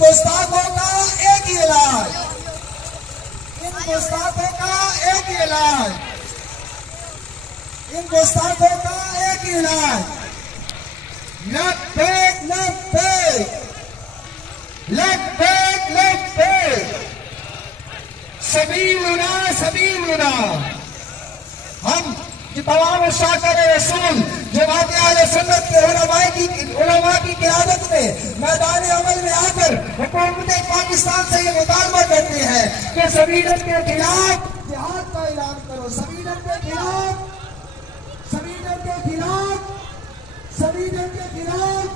گستاخوں کا ایک ہی علاج، ان گستاخوں کا ایک ہی علاج، ان گستاخوں کا ایک ہی علاج، لبیک لبیک لبیک لبیک سبیلنا سبیلنا۔ ہم تمام شاکر رسول جماعت اہل سنت کے علماء کی قیادت میں میدان عمل میں آ کر حکومت پاکستان سے یہ مطالبہ کرتے ہیں کہ سبیلت کے خلاف جہاد کا اعلان کرو، سبیلت کے خلاف، سبیلت کے خلاف، سبیلت کے خلاف،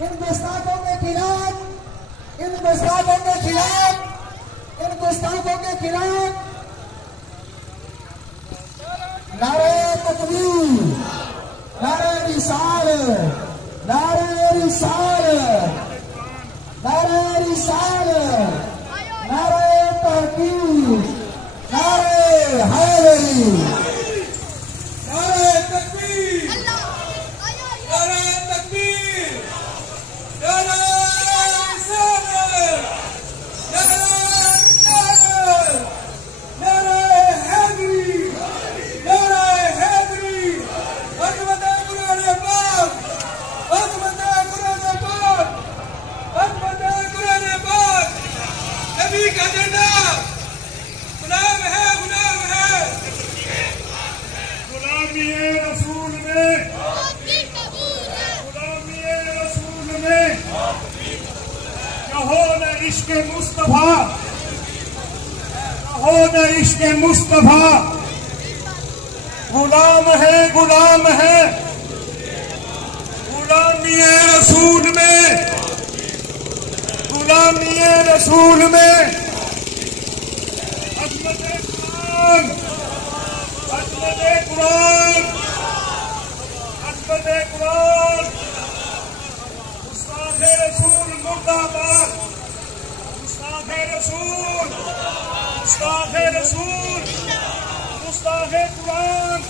ان گستاخوں کے خلاف، ان گستاخوں کے خلاف، ان گستاخوں کے خلاف نعرہ تکبیر، نعرہ رسالت، نعرہ رسالت، نعرہ رسالت، نعرہ تحقیق، نعرہ حیدری، نعرہ تکبیر، نعرہ تکبیر، نعرہ رسالت، نعرہ رسالت، نعرہ حیدری، کا جھنڈا غلام ہے، غلام ہے، غلامی رسول میں، غلامی رسول میں کہو نہ عشق مصطفیٰ، کہو نہ عشق مصطفیٰ، غلام ہے، غلام ہے، غلامی رسول میں، غلامی رسول میں، عظمت قرآن، عظمت قرآن، عظمت قرآن، گستاخ رسول مرد آباد، گستاخ رسول، گستاخ رسول، گستاخ قرآن،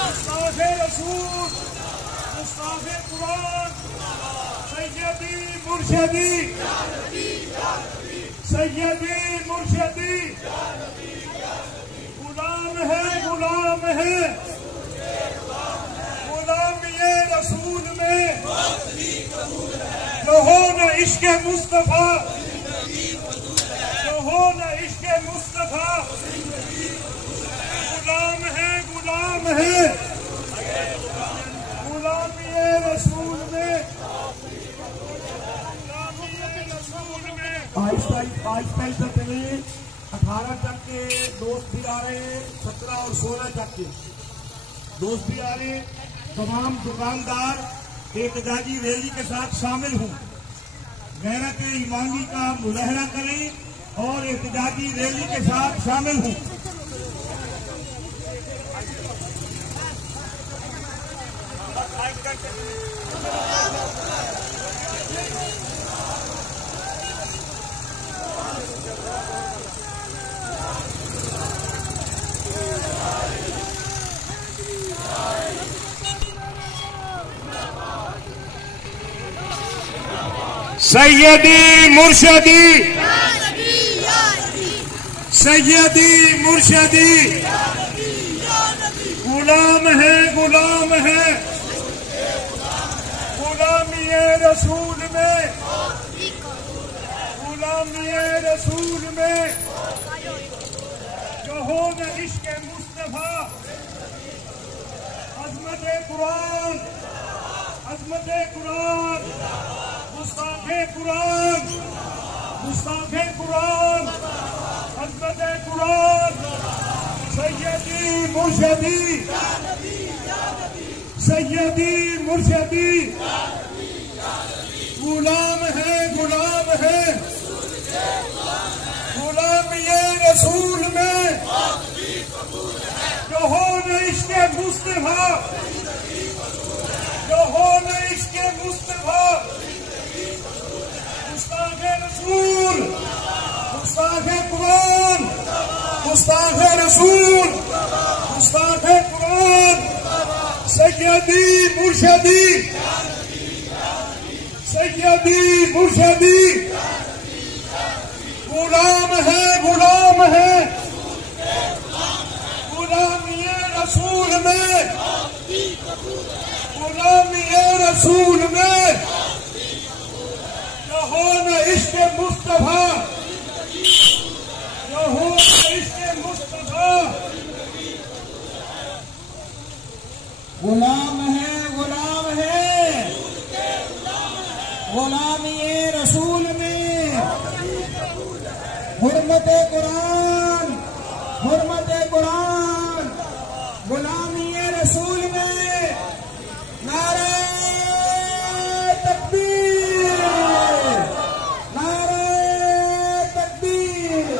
گستاخ رسول، گستاخ قرآن، سیدی مرشدی، سیدی مرشدی، غلام ہے، غلام ہے، غلامی رسول میں جو ہو نہ عشق مصطفیٰ، جو ہو نہ عشق مصطفیٰ، غلام ہے، غلام ہے، غلامی رسول میں، آہستہ آہستہ چلے۔ 18 تک کے دوست بھی آ رہے ہیں، 17 اور 16 تک کے دوست بھی آ رہے ہیں۔ تمام دکاندار احتجاجی ریلی کے ساتھ شامل ہوں، غیرت ایمانی کا مظاہرہ کریں اور احتجاجی ریلی کے ساتھ شامل ہوں۔ سیدی مرشدی، سیدی مرشدی، غلام ہے، غلام ہے، غلامی رسول میں، غلامی رسول میں جو ہو نہ عشق مصطفیٰ، عظمت قرآن، عظمت قرآن، گستاخ قرآن، گستاخ قرآن، عظمت قرآن، سیدی مرشدی، سیدی مرشدی، غلام ہے، غلام ہے، غلامی رسول میں جو ہو نہ عشق مصطفیٰ، جو ہو نہ عشق مصطفیٰ، گستاخ رسول، گستاخ قرآن، گستاخ رسول، گستاخ قرآن، سیدی مرشدی، سیدی مرشدی غلام ہے غلام ہے غلامی رسول میں غلامی رسول میں نہ ہو نہ عشق مصطفیٰ نہ ہو نہ عشق مصطفیٰ غلام ہے غلامی رسول میں حرمت قرآن غلامی رسول میں نعرہ تکبیر نعرہ تکبیر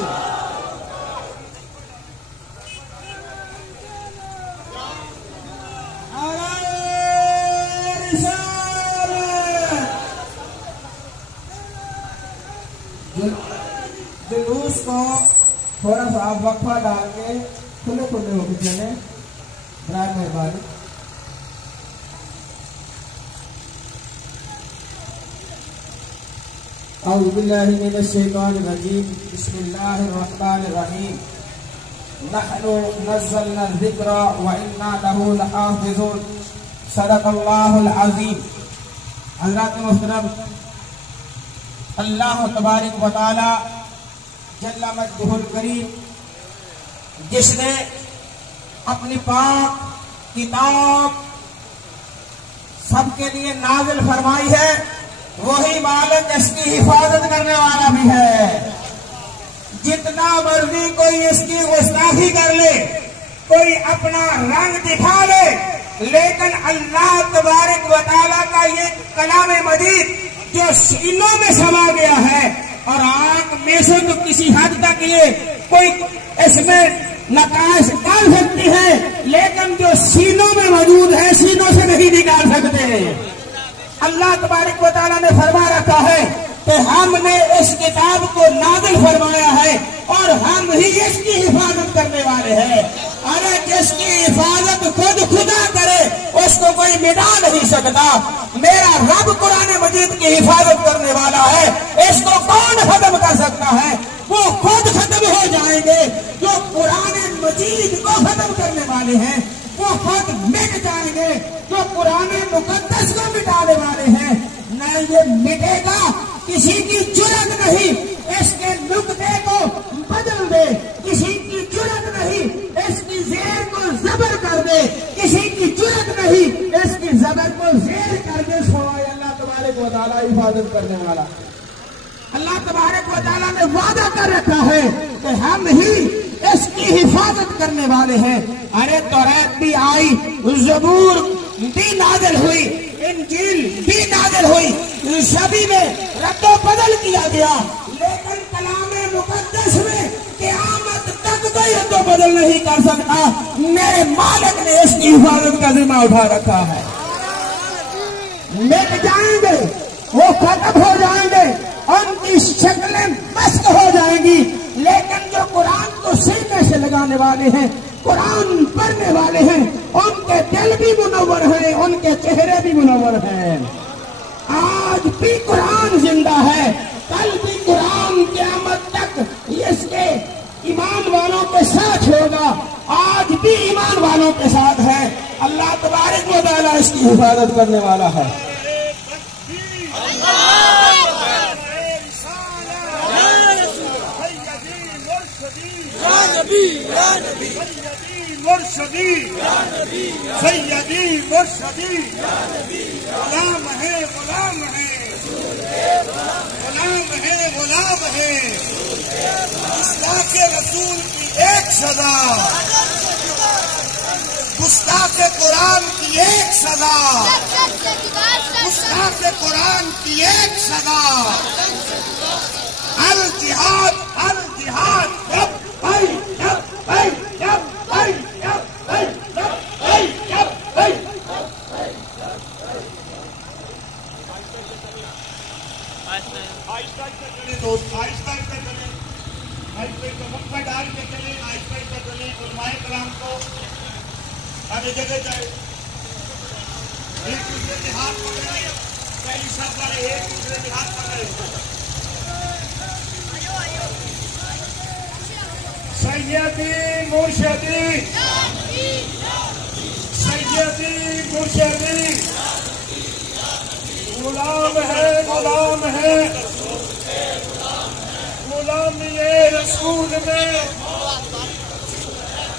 جلوس کو تھوڑا سا آپ وقفہ ڈال کے کھلے ہو کے چلیں برائے مہربانی. اعوذ باللہ من الشیطان الرجیم بسم اللہ الرحمن الرحیم نحن نزلنا الذکر وإنا له لحافظون صدق اللہ العظیم. حضرات محترم، اللہ تبارک و تعالی جل مجدہ الکریم جس نے اپنی پاک کتاب سب کے لیے نازل فرمائی ہے وہی مالک اس کی حفاظت کرنے والا بھی ہے. جتنا مرضی کوئی اس کی گستاخی کر لے، کوئی اپنا رنگ دکھا لے، لیکن اللہ تبارک و تعالیٰ کا یہ کلام مجید جو سینوں میں سما گیا ہے اور آنکھ میں سے تو کسی حد تک یہ کوئی اس میں نقاش ڈال سکتی ہے، لیکن جو سینوں میں موجود ہے سینوں سے نہیں نکال سکتے. اللہ تبارک و تعالیٰ نے فرما رکھا ہے کہ ہم نے اس کتاب کو نازل فرمایا ہے اور ہم ہی اس کی حفاظت کرنے والے ہیں. ارے جس کی حفاظت خود خدا کرے اس کو کوئی مٹا نہیں سکتا. میرا رب قرآن مجید کی حفاظت کرنے والا ہے، اس کو کون ختم کر سکتا ہے؟ وہ خود ختم ہو جائیں گے. جو قرآن مجید کو ختم کرنے والے ہیں وہ خود مٹ جائیں گے. جو قرآن مقدس کو مٹانے والے ہیں نہ یہ مٹے گا، کسی کی جرأت نہیں اس کے نقطے کو بدل دے، کسی کی جرأت نہیں اس کی زیر کو زبر کر دے، کسی کی جرأت نہیں اس کی زبر کو زیر کر دے. سوائے اللہ تبارک و تعالیٰ حفاظت کرنے والا. اللہ تبارک و تعالیٰ نے وعدہ کر رکھا ہے کہ ہم ہی اس کی حفاظت کرنے والے ہیں. ارے توریت بھی آئی، زبور بھی نازل ہوئی، انجیل بھی نازل ہوئی، سبھی میں رد و بدل کیا گیا، لیکن کلام مقدس میں قیامت تک کوئی رد و بدل نہیں کر سکتا. میرے مالک نے اس کی حفاظت کا ذمہ اٹھا رکھا ہے. مٹ جائیں گے، وہ ختم ہو جائیں گے، ان کی شکلیں مسخ ہو جائیں گی، لیکن جو قرآن کو سینے سے لگانے والے ہیں، قرآن پڑھنے والے ہیں، ان کے دل بھی منور ہیں، ان کے چہرے بھی منور ہیں. آج بھی قرآن زندہ ہے، کل بھی قرآن قیامت تک اس کے ایمان والوں کے ساتھ ہوگا. آج بھی ایمان والوں کے ساتھ ہے. اللہ تبارک و تعالیٰ اس کی حفاظت کرنے والا ہے. سیدی مرشدی غلام ہے غلام ہے غلام ہے. گستاخ رسول کی ایک سزا، گستاخ قرآن کی ایک سزا، گستاخ قرآن کی ایک سزا. الجہاد الجہاد جب بھائی جب بھائی جب بھائی جب بھائی جب بھائی جب بھائی. آہستہ چلے دوست، آہستہ چلے، آہستہ وقت پہ ڈال کے چلے، آہستہ چلے. علماء کرام کو ہر جگہ جائے، ایک دوسرے کے ہاتھ پکڑے، سیدی مرشدی سیدی مرشدی غلام ہے غلامی رسول میں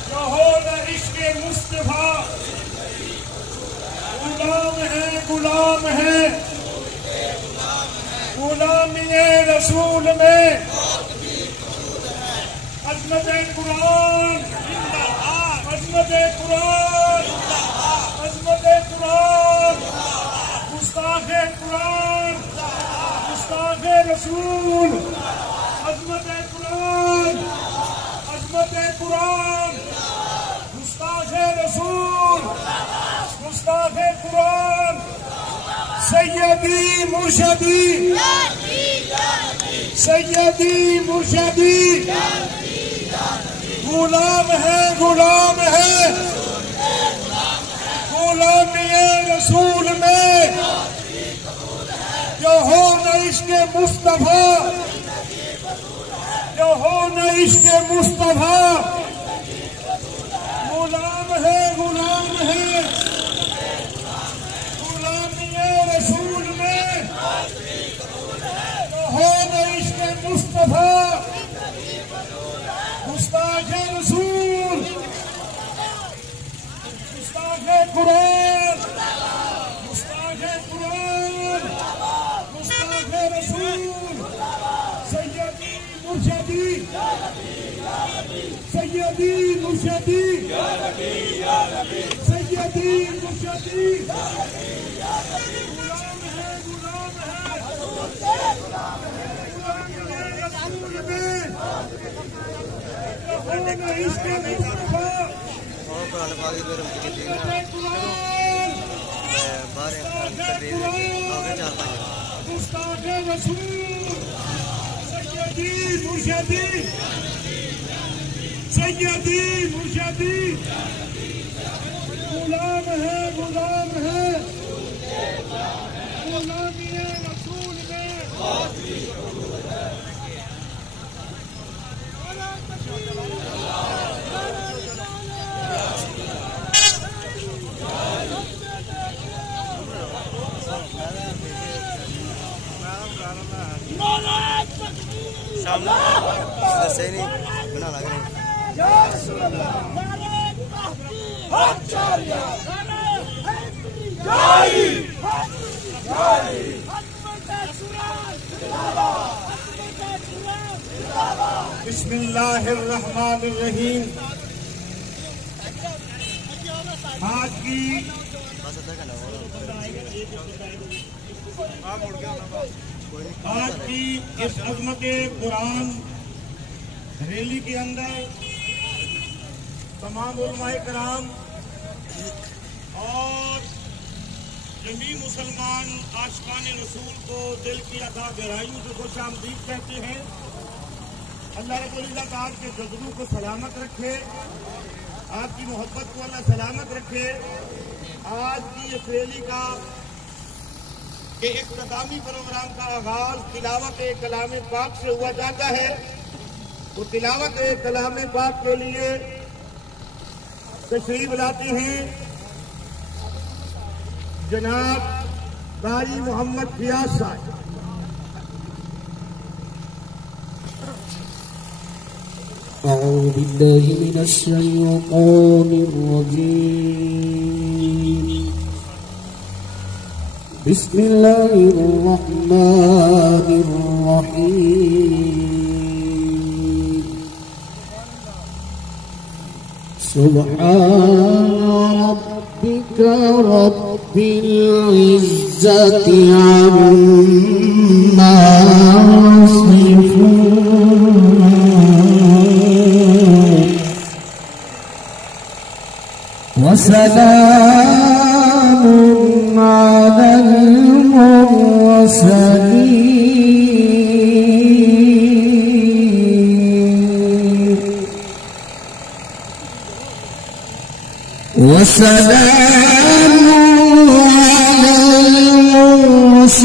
جو ہو نہ عشق مصطفیٰ غلام ہے غلامی رسول میں عظمت قرآن عظمت قرآن عظمت قرآن گستاخ قرآن گستاخ رسول عظمت قرآن گستاخ رسول گستاخ قرآن سیدی مرشدی سیدی مرشدی غلام ہے غلامی رسول میں جو ہو نہ عشق مصطفیٰ غلام ہے غلامی رسول میں جو ہو نہ عشق مصطفیٰ گستاخ رسول گستاخ قرآن گستاخ رسول سیدی مرشدی سیدی مرشدی سیدی مرشدی غلام ہے رسول میں عشق مصطفیٰ گستاخ رسول سیدی مرشدی سیدی مرشدی غلام ہے غلامی رسول میں بسم اللہ الرحمن الرحیم. آج کی اس عظمت قرآن ریلی کے اندر تمام علماء کرام اور جمیع مسلمان عاشقان رسول کو دل کی عطا گہرائیوں سے خوش آمدید کہتے ہیں. اللہ رب العزت آپ کے جذبوں کو سلامت رکھے، آپ کی محبت کو اللہ سلامت رکھے. آج کی اس ریلی کا اختتامی پروگرام کا آغاز تلاوت کلام پاک سے ہوا جاتا ہے. تو تلاوت کلام پاک کے لیے تشریف لاتے ہیں جناب قاری محمد فیاض صاحب. أعوذ بالله من الشيطان الرجيم. بسم الله الرحمن الرحيم. سبحان ربك رب العزة عما يصفون وسلام على المرسلين وسلام على المرسلين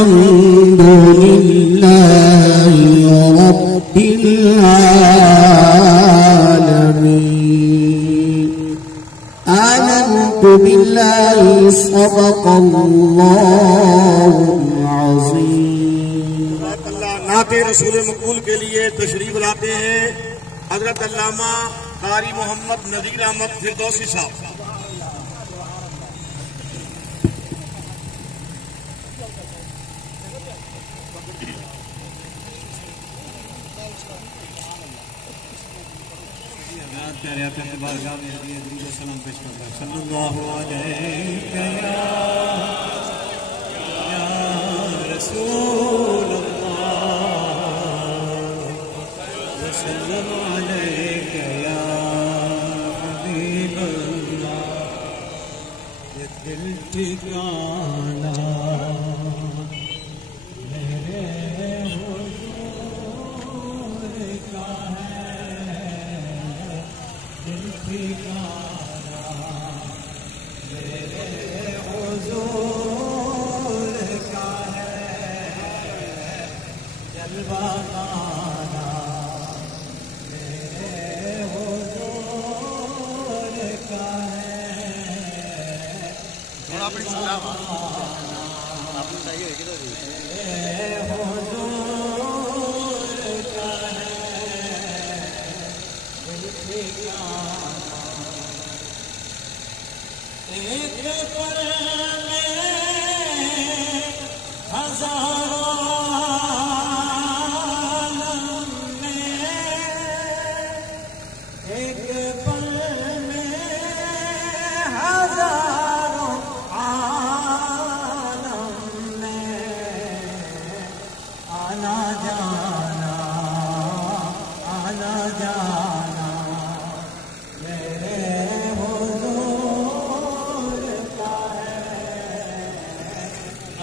الحمد لله رب العالمين. آمنت بالله صدق الله العظيم. اللہ نعت رسول مقبول کے لیے تشریف لاتے ہیں حضرت علامہ قاری محمد نذیر احمد فردوسی صاحب. صلی اللہ علیہ یا رسول اللہ وسلم علیک یا حبیب اللہ. یہ دل ٹھکانا میرے حضور کا ہے. دل ٹھکانا میرے حضور کا ہے. جلوہ خانہ میرے حضور کا ہے. جلوہ خانہ میرے حضور کا ہے. دل ٹھکانا ایک پر میں ہزاروں عالم میں. ایک پر میں ہزاروں عالم میں. آنا جانا آنا جانا میرے حضور کا ہے.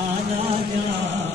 آنا جانا